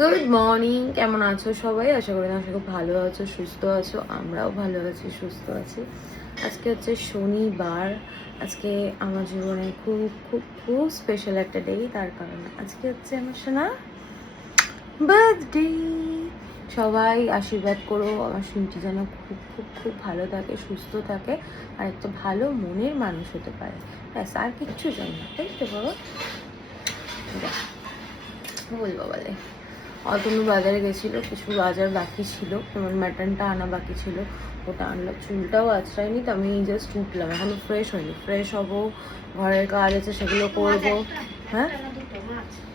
Good morning, কেমন আছো সবাই? আশা করি খুব ভালো আছো, সুস্থ আছো। আমরাও ভালো আছি, সুস্থ আছি। আজকে হচ্ছে শনিবার। আজকে আমার জীবনে খুব খুব খুব স্পেশাল একটা ডে। তার কারণে আজকে হচ্ছে আমার সোনা বার্থডে। সবাই আশীর্বাদ করো আমার শুনছি যেন খুব খুব খুব ভালো থাকে, সুস্থ থাকে, আর একটা ভালো মনের মানুষ হতে পারে। ব্যাস, আর কিচ্ছু চাই না, তাই তো বাবা? বলবো বলে অতনু বাজারে গেছিলো, কিছু বাজার বাকি ছিল, যেমন মাটনটা আনা বাকি ছিল, ওটা আনলো। চুলটাও আঁচড়াইনি তো, আমি জাস্ট উঠলাম, এখনো ফ্রেশ হয়নি। ফ্রেশ হবো, ঘরের কাজ আছে সেগুলো করবো। হ্যাঁ,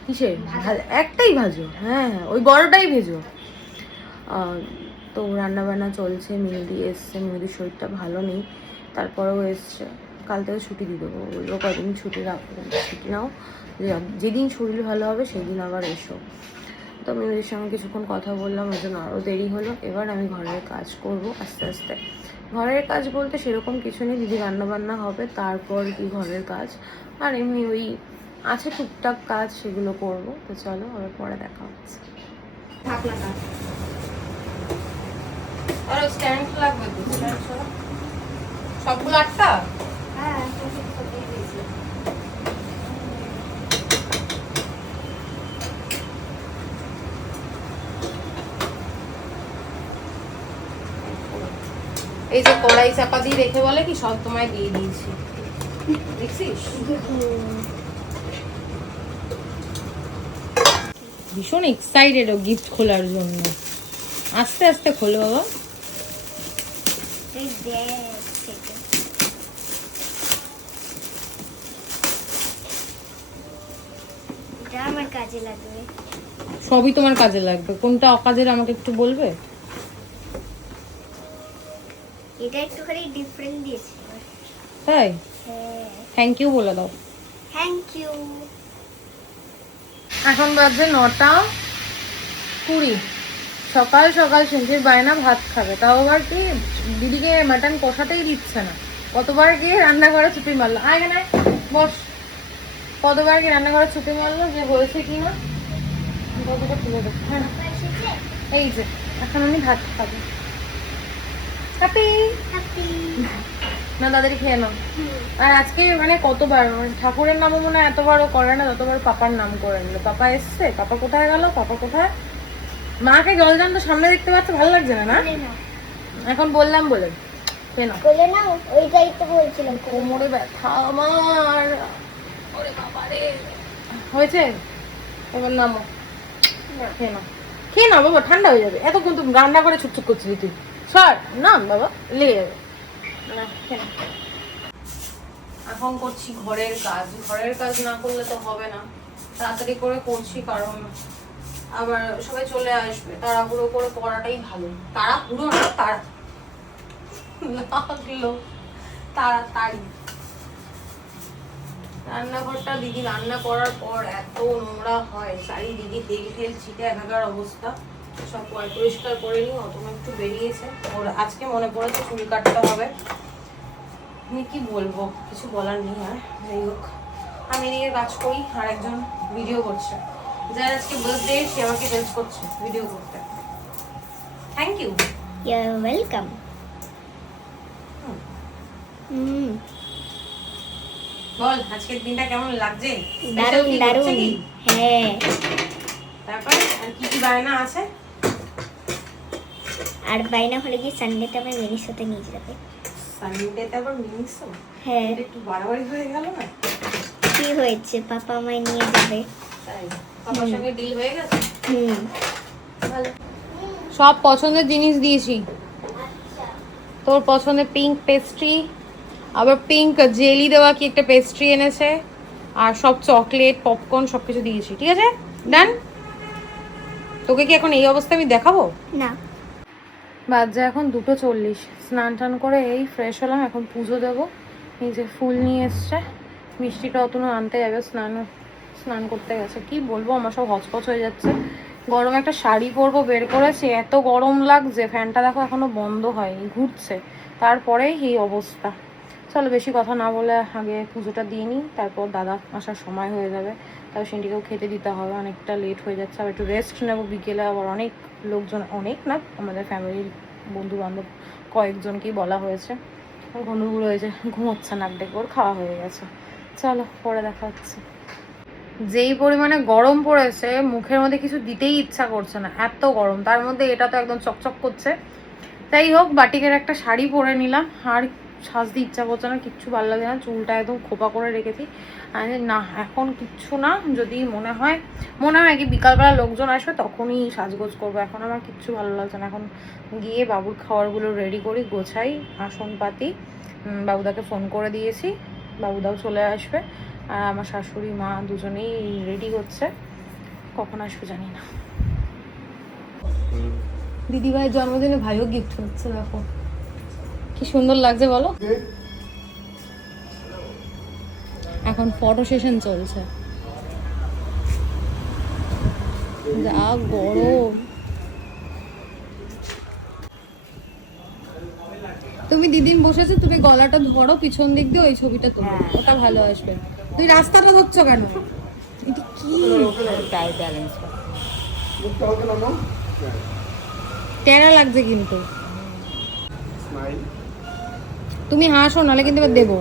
কিসের একটাই ভাজো? হ্যাঁ হ্যাঁ, ওই বড়টাই ভেজো। তো রান্না বান্না চলছে। মেহেদি এসছে, মেহেদির শরীরটা ভালো নেই, তারপরেও এসছে। কাল থেকে ছুটি দিয়ে দেবো, বলবো কদিন ছুটি ছুটি নাও, যেদিন শরীর ভালো হবে সেদিন আবার এসো। তো আমি ওদের সঙ্গে কিছুক্ষণ কথা বললাম, ওই জন্য আরও দেরি হলো। এবার আমি ঘরের কাজ করব আস্তে আস্তে। ঘরের কাজ বলতে সেরকম কিছু নেই, দিদি রান্নাবান্না হবে, তারপর কি ঘরের কাজ, আর এমনি ওই আছে টুকটাক কাজ, সেগুলো করবো। তো চলো, আবার পরে দেখা হচ্ছে। আর স্ট্যান্ড লাগবে তো, স্ট্যান্ড ছাড়া সবগুলো 8টা। হ্যাঁ, এই যে কড়াই চাপা দিয়ে রেখে বলে কি সব তোমায় দিয়ে দিয়েছি, দেখছিস? ভীষণ এক্সাইটেড ও গিফট খোলার জন্য। আস্তে আস্তে খোলো বাবা। আমার কাজে লাগবে। সবই তোমার কাজে লাগবে, কোনটা অকাজের আমাকে একটু বলবে? এটা একটুখানি ডিফারেন্ট দিয়েছি। তাই? হ্যাঁ, থ্যাংক ইউ বলে দাও। Thank you. এখন বাজে 9:20। সকাল সকাল শুনছির বায়না ভাত খাবে, তাও আবার কি দিদিকে মাটন কষাতেই দিচ্ছে না। কতবার গিয়ে রান্নাঘরে ছুটি মারলো, আয় এখানে বস। কতবার কি রান্নাঘরে ছুটি মারলো যে হয়েছে কি না। কতটা তুলে দেবো, হ্যাঁ এই যে এখন আমি ভাত খাবো। Happy happy. না, তাড়াতাড়ি খেয়ে নাও। আর আজকে মানে কতবার ঠাকুরের নামও মনে হয় এতবারও করে না, ততবার পাপার নাম করে নিল। পাপা এসছে, পাপা কোথায় গেল, পাপা কোথায়। মাকে জলজান তো সামনে দেখতে পাচ্ছ, ভালো লাগছে না না? এখন বললাম বলে বলে নাও, ওইটাই তো বলছিলাম। কোমরে ব্যথা আমার, ওরে বাবা রে। হয়েছে, এবার নামো, খেয়ে নাও। খেয়ে নাও বাবা, ঠান্ডা হয়ে যাবে। এতক্ষণ তুমি রান্না করে ছুটছুট করছিলি, তুই সর নাম বাবা, লেগে যাবে না। খেয়ে নাও। এখন করছি ঘরের কাজ। ঘরের কাজ না করলে তো হবে না, তাড়াতাড়ি করে করছি, কারণ আবার সবাই চলে আসবে। তাড়াহুড়ো করে করাটাই ভালো। তাড়াহুড়ো না, লাগলো তাড়াতাড়ি। রান্নাঘরটা দিদি রান্না করার পর এত নোংরা হয়, চারিদিকে তেল তেল ছিটে একাকার অবস্থা। সব পরিষ্কার করে নিই। অতটা একটু বেরিয়েছে, ওর আজকে মনে পড়েছে চুল কাটতে হবে। আমি কি বলবো, কিছু বলার নেই। আর যাই হোক, আমি এদিকে কাজ করি, আর একজন ভিডিও করছে। যার আজকে বার্থডে সে আমাকে হেল্প করছে ভিডিও করতে। Thank you. You are welcome. বল আজকের দিনটা কেমন লাগছে? দারুণ দারুণ। হ্যাঁ, তারপর আর কি কি বায়না আছে? আর বাইনা হলে কি সানডেতে আমি মিনির সাথে নিয়ে যাবে। সানডেতে আবার মিনিসো? হ্যাঁ, এটা একটু বাড়াবাড়ি হয়ে গেল না? কি হয়েছে, পাপা আমায় নিয়ে যাবে। তাই বাবার সঙ্গে ডিল হয়ে গেছে? ভালো। সব পছন্দের জিনিস দিয়েছি। তোর পছন্দের পিঙ্ক পেস্ট্রি, আবার পিঙ্ক জেলি দেওয়া কি একটা পেস্ট্রি এনেছে, আর সব চকলেট পপকর্ন সবকিছু দিয়েছি। ঠিক আছে, ডান। তোকে কি এখন এই অবস্থা আমি দেখাবো? না, বাজে এখন 2:40। স্নান টান করে এই ফ্রেশ হলাম, এখন পুজো দেবো। এই যে ফুল নিয়ে এসছে, মিষ্টিটা অতনু আনতে যাবে, স্নান করতে গেছে। কি বলবো, আমার সব হচপচ হয়ে যাচ্ছে। গরম একটা শাড়ি পরবো বের করেছি, এত গরম লাগছে। ফ্যানটা দেখো এখনো বন্ধ হয়নি, ঘুরছে, তারপরেই এই অবস্থা। চলো বেশি কথা না বলে আগে পুজোটা দিয়ে নিই, তারপর দাদা আসার সময় হয়ে যাবে। তাও সেটিকেও খেতে দিতে হবে, অনেকটা লেট হয়ে যাচ্ছে। আবার একটু রেস্ট নেবো, বিকেলে আবার অনেক লোকজন, অনেক না আমাদের ফ্যামিলির বন্ধু বান্ধব কয়েকজনকেই বলা হয়েছে, ঘুমগুলো হয়েছে, ঘুমোচ্ছে নাক ডেকে, ওর খাওয়া হয়ে গেছে। চলো পরে দেখা হচ্ছে। যেই পরিমাণে গরম পড়েছে মুখের মধ্যে কিছু দিতেই ইচ্ছা করছে না, এত গরম, তার মধ্যে এটা তো একদম চকচক করছে। যাই হোক, বাটিকের একটা শাড়ি পরে নিলাম, আর সাজতে ইচ্ছা করছে না, কিচ্ছু ভালো লাগে না, চুলটা একদম খোপা করে রেখেছি। আমি না এখন কিচ্ছু না, যদি মনে হয় কি বিকালবেলা লোকজন আসবে তখনই সাজগোজ করবো, এখন আমার কিচ্ছু ভালো লাগছে না। এখন গিয়ে বাবুর খাবারগুলো রেডি করি, গোছাই, আসন পাতি, বাবুদাকে ফোন করে দিয়েছি, বাবুদাও চলে আসবে, আর আমার শাশুড়ি মা দুজনেই রেডি হচ্ছে, কখন আসবে জানি না। দিদিভাইয়ের জন্মদিনে ভাইও গিফট হচ্ছে, দেখো কি সুন্দর লাগছে বলো। এখন ফটো সেশন চলছে, যা গরম। তুমি দিদিন বসেছো, তুমি গলাটা ধরো পিছন দিক দিয়ে, ওই ছবিটা তোলো, ওটা ভালো আসবে। তুই রাস্তাটা ধরছো কেন? এটা কি ব্যালেন্স টেরা লাগছে কিন্তু। তুমি হাসো, নাহলে কিন্তু এবার দেবো।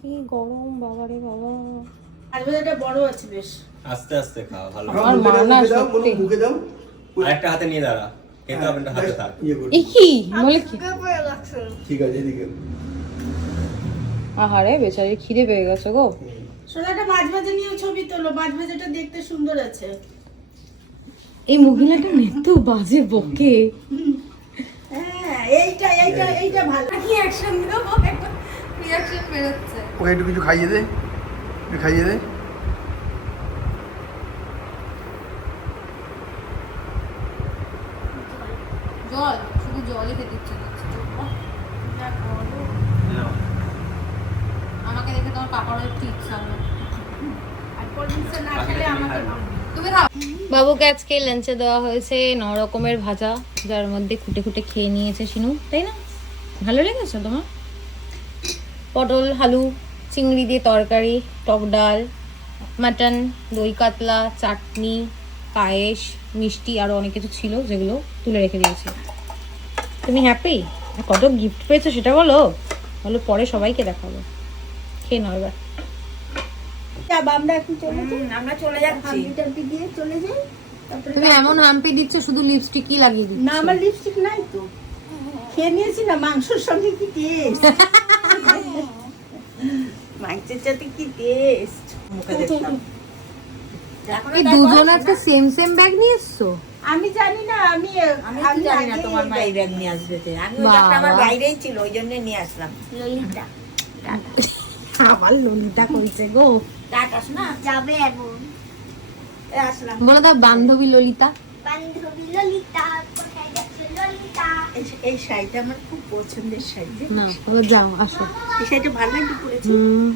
কি গরম বাবারে বাবা। এটা বড় আছে বেশ। আস্তে আস্তে খাও, ভালো। আমার মা না সত্যি। আরেকটা হাতে নিয়ে দাঁড়া, খেতে হবে না, হাতে থাক। এই কি বলে কি? ঠিক আছে, এদিকে আহারে বেচারি খিদে পেয়ে গেছে গো। সোনাটা মাছ ভাজা নিয়ে ছবি তোলো, মাছ ভাজাটা দেখতে সুন্দর আছে। এই মহিলাটা এত বাজে বকে। হ্যাঁ, এইটা ভালো। কি অ্যাকশন দিলো, একটা রিঅ্যাকশন বের হচ্ছে। ওকে একটু কিছু খাইয়ে দে, একটু খাইয়ে দে। জল, শুধু জলই খেতে ইচ্ছে করছে। আমাকে দেখে তোমার পাপারও একটু ইচ্ছা হলো। তুমি খাও। বাবুকে আজকে লাঞ্চে দেওয়া হয়েছে 9 রকমের ভাজা, যার মধ্যে খুঁটে খুঁটে খেয়ে নিয়েছে শিনু, তাই না? ভালো লেগেছে তোমার? পটল আলু চিংড়ি দিয়ে তরকারি, টক ডাল, মাটন, দই কাতলা, চাটনি, পায়েস, মিষ্টি, আরও অনেক কিছু ছিল যেগুলো তুলে রেখে দিয়েছি। তুমি হ্যাপি? কত গিফট পেয়েছো সেটা বলো, বলো, পরে সবাইকে দেখাবো। খেয়ে নাও এবার। আমরা এখন চলে যাই, আমরা চলে যাচ্ছি। হাম্পি দিয়ে চলে যাই। তারপরে তুমি এমন হাম্পি দিচ্ছ, শুধু লিপস্টিকই লাগিয়ে দিচ্ছ। না, আমার লিপস্টিক নাই তো, খেয়ে নিয়েছি না, মাংসের সঙ্গে কি টেস্ট, মাংসের সাথে কি টেস্ট। মুখে দেখলাম। এই দুজন আজকে সেম সেম ব্যাগ নিয়ে এসছো? আমি জানি না, আমি কি জানি না তোমার মা এই ব্যাগ নিয়ে আসবে। আমি ওই ব্যাগটা আমার বাইরেই ছিল, ওই জন্য নিয়ে আসলাম। ললিতা আবার ললিতা কইছে গো। টাটা শোনা, যাবে এখন। আসলাম। বলে দাও বান্ধবী ললিতা। বান্ধবী ললিতা কোথায় যাচ্ছে ললিতা? এই শাড়িটা আমার খুব পছন্দের শাড়ি। না, যাও আসো। এই শাড়িটা ভালো লাগে পরেছি। হুম